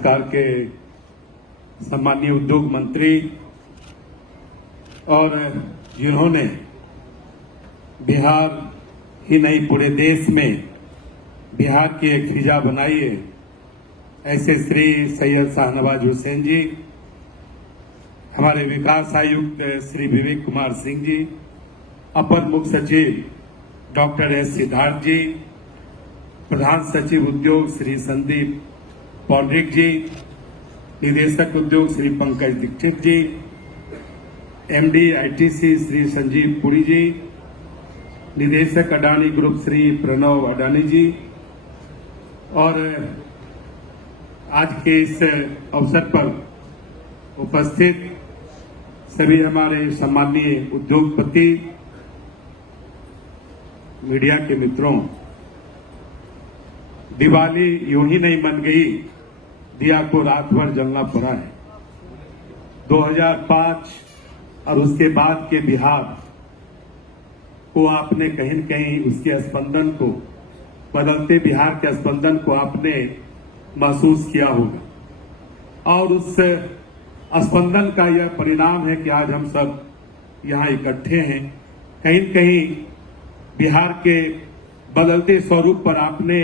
सरकार के सम्मानीय उद्योग मंत्री और जिन्होंने बिहार ही नहीं पूरे देश में बिहार की एक फिजा बनाई है, ऐसे श्री सैयद शाहनवाज हुसैन जी, हमारे विकास आयुक्त श्री विवेक कुमार सिंह जी, अपर मुख्य सचिव डॉक्टर एस सिद्धार्थ जी, प्रधान सचिव उद्योग श्री संदीप पौड्रिक जी, निदेशक उद्योग श्री पंकज दीक्षित जी, एमडी आईटीसी श्री संजीव पुरी जी, निदेशक अडानी ग्रुप श्री प्रणव अडानी जी और आज के इस अवसर पर उपस्थित सभी हमारे सम्माननीय उद्योगपति, मीडिया के मित्रों, दिवाली यूं ही नहीं मन गई, दिया को रात भर जलना पड़ा है। 2005 और उसके बाद के बिहार को आपने कहीं न कहीं उसके स्पंदन को, बदलते बिहार के स्पंदन को आपने महसूस किया होगा और उस स्पंदन का यह परिणाम है कि आज हम सब यहाँ इकट्ठे हैं। कहीं न कहीं बिहार के बदलते स्वरूप पर आपने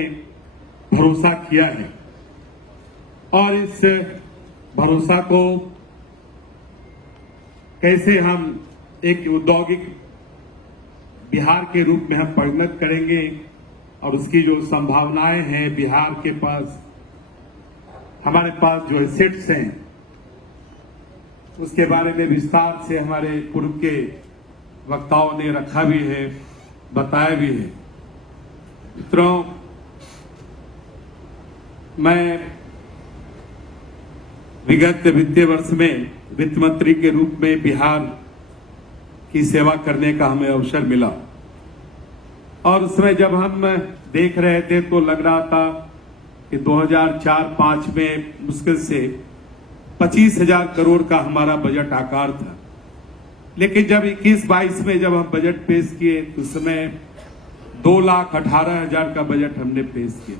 भरोसा किया है और इस भरोसा को कैसे हम एक औद्योगिक बिहार के रूप में हम परिणत करेंगे और उसकी जो संभावनाएं हैं, बिहार के पास, हमारे पास जो एसेट्स हैं, उसके बारे में विस्तार से हमारे पूर्व के वक्ताओं ने रखा भी है, बताया भी है। मित्रों, मैं विगत वित्तीय वर्ष में वित्त मंत्री के रूप में बिहार की सेवा करने का हमें अवसर मिला और उसमें जब हम देख रहे थे तो लग रहा था कि 2004-05 में मुश्किल से 25,000 करोड़ का हमारा बजट आकार था, लेकिन जब 21-22 में जब हम बजट पेश किए तो उस समय 2,18,000 का बजट हमने पेश किया।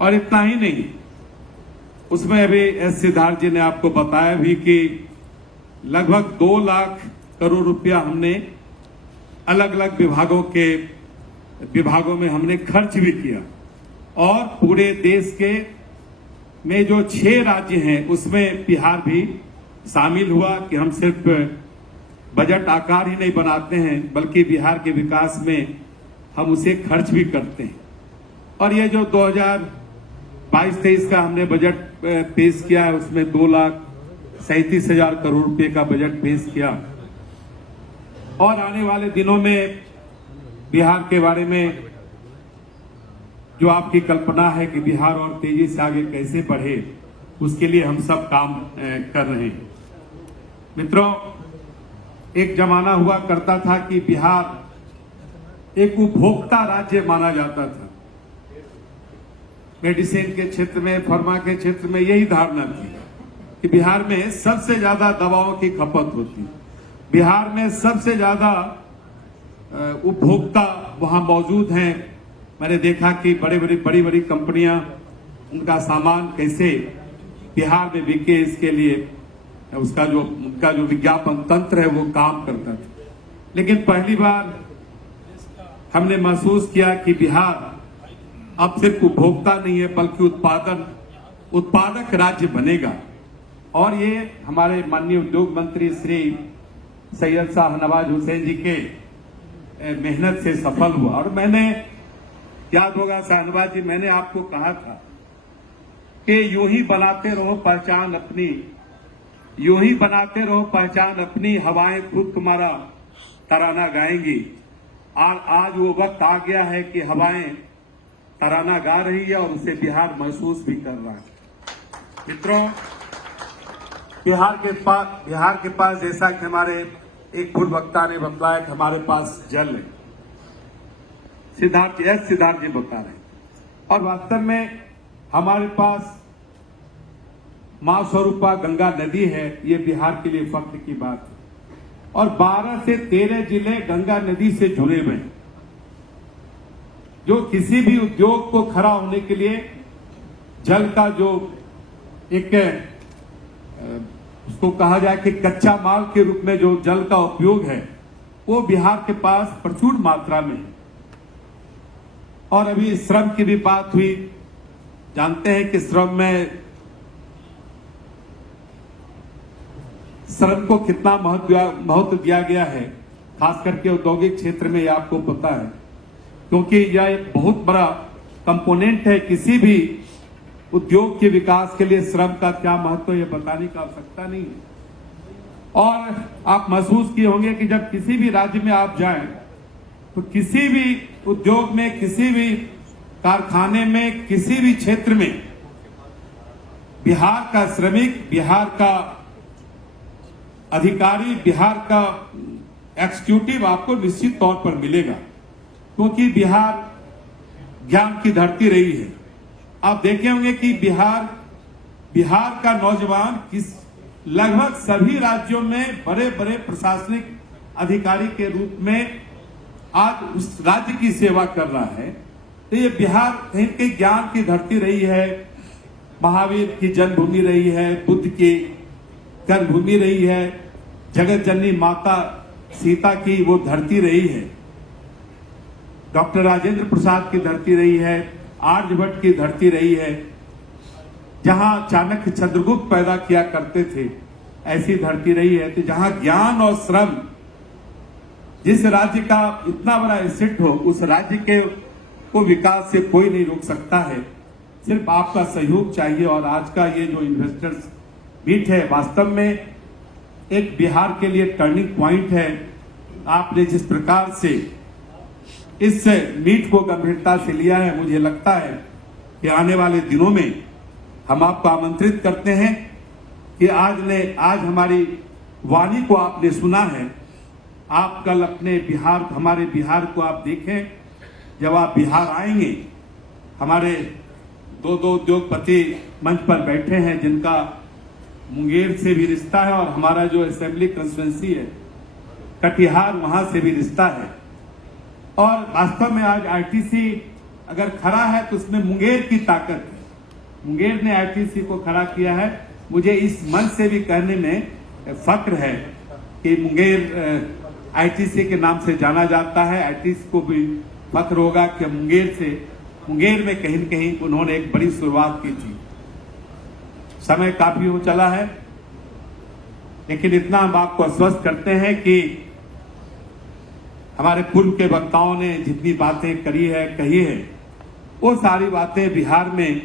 और इतना ही नहीं, उसमें अभी एस सिद्धार्थ जी ने आपको बताया भी कि लगभग 2 लाख करोड़ रुपया हमने अलग अलग विभागों में हमने खर्च भी किया और पूरे देश के में जो 6 राज्य हैं उसमें बिहार भी शामिल हुआ कि हम सिर्फ बजट आकार ही नहीं बनाते हैं बल्कि बिहार के विकास में हम उसे खर्च भी करते हैं। और ये जो 2022-23 का हमने बजट पेश किया है उसमें 2,37,000 करोड़ रुपए का बजट पेश किया और आने वाले दिनों में बिहार के बारे में जो आपकी कल्पना है कि बिहार और तेजी से आगे कैसे बढ़े, उसके लिए हम सब काम कर रहे हैं। मित्रों, एक जमाना हुआ करता था कि बिहार एक उपभोक्ता राज्य माना जाता था। मेडिसिन के क्षेत्र में, फार्मा के क्षेत्र में यही धारणा थी कि बिहार में सबसे ज्यादा दवाओं की खपत होती है, बिहार में सबसे ज्यादा उपभोक्ता वहां मौजूद हैं। मैंने देखा कि बड़ी बड़ी कंपनियां, उनका सामान कैसे बिहार में बिके, इसके लिए उनका जो विज्ञापन तंत्र है वो काम करता था। लेकिन पहली बार हमने महसूस किया कि बिहार अब सिर्फ उपभोक्ता नहीं है बल्कि उत्पादक राज्य बनेगा और ये हमारे माननीय उद्योग मंत्री श्री सैयद शाहनवाज हुसैन जी के मेहनत से सफल हुआ। और मैंने, याद होगा शाहनवाज जी, मैंने आपको कहा था कि यूं ही बनाते रहो पहचान अपनी, यूं ही बनाते रहो पहचान अपनी, हवाएं खुद तुम्हारा तराना गाएंगी। और आज वो वक्त आ गया है कि हवाएं तराना गा रही है और उसे बिहार महसूस भी कर रहा है। मित्रों, बिहार के पास जैसा कि हमारे एक पूर्व वक्ता ने बताया कि हमारे पास जल है, सिद्धार्थ जी बता रहे हैं, और वास्तव में हमारे पास मां स्वरूपा गंगा नदी है। ये बिहार के लिए फख्र की बात है और 12 से 13 जिले गंगा नदी से जुड़े हुए हैं, जो किसी भी उद्योग को खड़ा होने के लिए जल का जो एक उसको कहा जाए कि कच्चा माल के रूप में जो जल का उपयोग है वो बिहार के पास प्रचुर मात्रा में है। और अभी श्रम की भी बात हुई, जानते हैं कि श्रम को कितना महत्व दिया गया है, खास करके औद्योगिक क्षेत्र में, ये आपको पता है, क्योंकि यह एक बहुत बड़ा कंपोनेंट है। किसी भी उद्योग के विकास के लिए श्रम का क्या महत्व है, यह बताने की आवश्यकता नहीं है। और आप महसूस किए होंगे कि जब किसी भी राज्य में आप जाएं तो किसी भी उद्योग में, किसी भी कारखाने में, किसी भी क्षेत्र में बिहार का श्रमिक, बिहार का अधिकारी, बिहार का एग्जीक्यूटिव आपको निश्चित तौर पर मिलेगा, क्योंकि बिहार ज्ञान की धरती रही है। आप देखे होंगे कि बिहार का नौजवान लगभग सभी राज्यों में बड़े बड़े प्रशासनिक अधिकारी के रूप में आज उस राज्य की सेवा कर रहा है। तो ये बिहार कहीं के ज्ञान की धरती रही है, महावीर की जन्मभूमि रही है, बुद्ध की कर्मभूमि रही है, जगत जननी माता सीता की वो धरती रही है, डॉक्टर राजेंद्र प्रसाद की धरती रही है, आर्यभट्ट की धरती रही है, जहां चाणक्य चंद्रगुप्त पैदा किया करते थे, ऐसी धरती रही है। तो जहां ज्ञान और श्रम, जिस राज्य का इतना बड़ा एसेट हो, उस राज्य के को विकास से कोई नहीं रोक सकता है, सिर्फ आपका सहयोग चाहिए। और आज का ये जो इन्वेस्टर्स मीट है, वास्तव में एक बिहार के लिए टर्निंग पॉइंट है। आपने जिस प्रकार से इस मीट को गंभीरता से लिया है, मुझे लगता है कि आने वाले दिनों में हम आपको आमंत्रित करते हैं कि आज हमारी वाणी को आपने सुना है, आप कल अपने हमारे बिहार को आप देखें। जब आप बिहार आएंगे, हमारे दो उद्योगपति मंच पर बैठे हैं जिनका मुंगेर से भी रिश्ता है, और हमारा जो असेंबली कंस्टिट्यूएंसी है कटिहार, वहां से भी रिश्ता है। और वास्तव में आज आईटीसी अगर खड़ा है तो उसमें मुंगेर की ताकत है। मुंगेर ने आईटीसी को खड़ा किया है। मुझे इस मंच से भी कहने में फक्र है कि मुंगेर आईटीसी के नाम से जाना जाता है। आईटीसी को भी फक्र होगा कि मुंगेर में कहीं न कहीं उन्होंने एक बड़ी शुरुआत की थी। समय काफी हो चला है, लेकिन इतना हम आपको आश्वस्त करते हैं कि हमारे पूर्व के वक्ताओं ने जितनी बातें कही है, वो सारी बातें बिहार में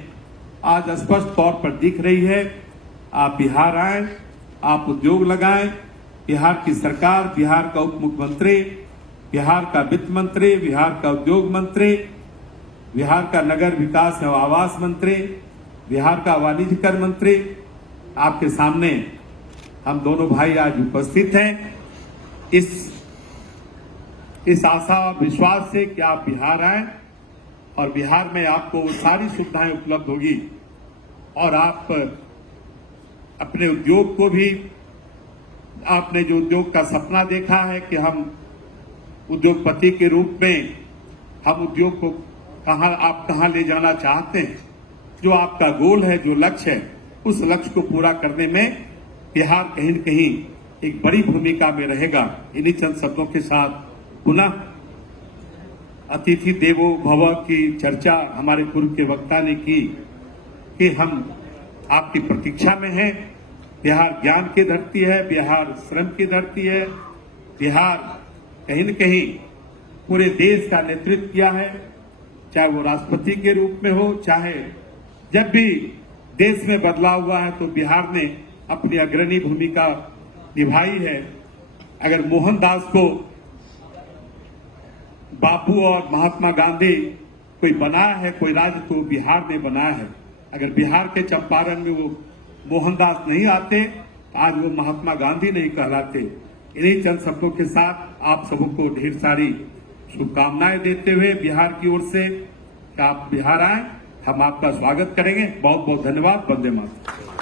आज स्पष्ट तौर पर दिख रही है। आप बिहार आए, आप उद्योग लगाएं। बिहार की सरकार, बिहार का उप मुख्यमंत्री, बिहार का वित्त मंत्री, बिहार का उद्योग मंत्री, बिहार का नगर विकास एवं आवास मंत्री, बिहार का वाणिज्य कर मंत्री, आपके सामने हम दोनों भाई आज उपस्थित हैं। इस आशा और विश्वास से कि आप बिहार आए और बिहार में आपको सारी सुविधाएं उपलब्ध होगी, और आप अपने उद्योग को भी, आपने जो उद्योग का सपना देखा है कि हम उद्योगपति के रूप में हम उद्योग को कहां ले जाना चाहते हैं, जो आपका गोल है, जो लक्ष्य है, उस लक्ष्य को पूरा करने में बिहार कहीं न कहीं एक बड़ी भूमिका में रहेगा। इन्हीं चंद शब्दों के साथ पुनः अतिथि देवो भव की चर्चा हमारे पूर्व के वक्ता ने की कि हम आपकी प्रतीक्षा में हैं। बिहार ज्ञान की धरती है, बिहार श्रम की धरती है, बिहार कहीं न कहीं पूरे देश का नेतृत्व किया है, चाहे वो राष्ट्रपति के रूप में हो, चाहे जब भी देश में बदलाव हुआ है तो बिहार ने अपनी अग्रणी भूमिका निभाई है। अगर मोहनदास को बापू और महात्मा गांधी कोई बनाया है, कोई राज्य, तो बिहार ने बनाया है। अगर बिहार के चंपारण में वो मोहनदास नहीं आते, आज वो महात्मा गांधी नहीं कहलाते। इन्हीं चंद शब्दों के साथ आप सबको ढेर सारी शुभकामनाएं देते हुए बिहार की ओर से कि आप बिहार आए, हम आपका स्वागत करेंगे। बहुत बहुत धन्यवाद। वंदे मातरम।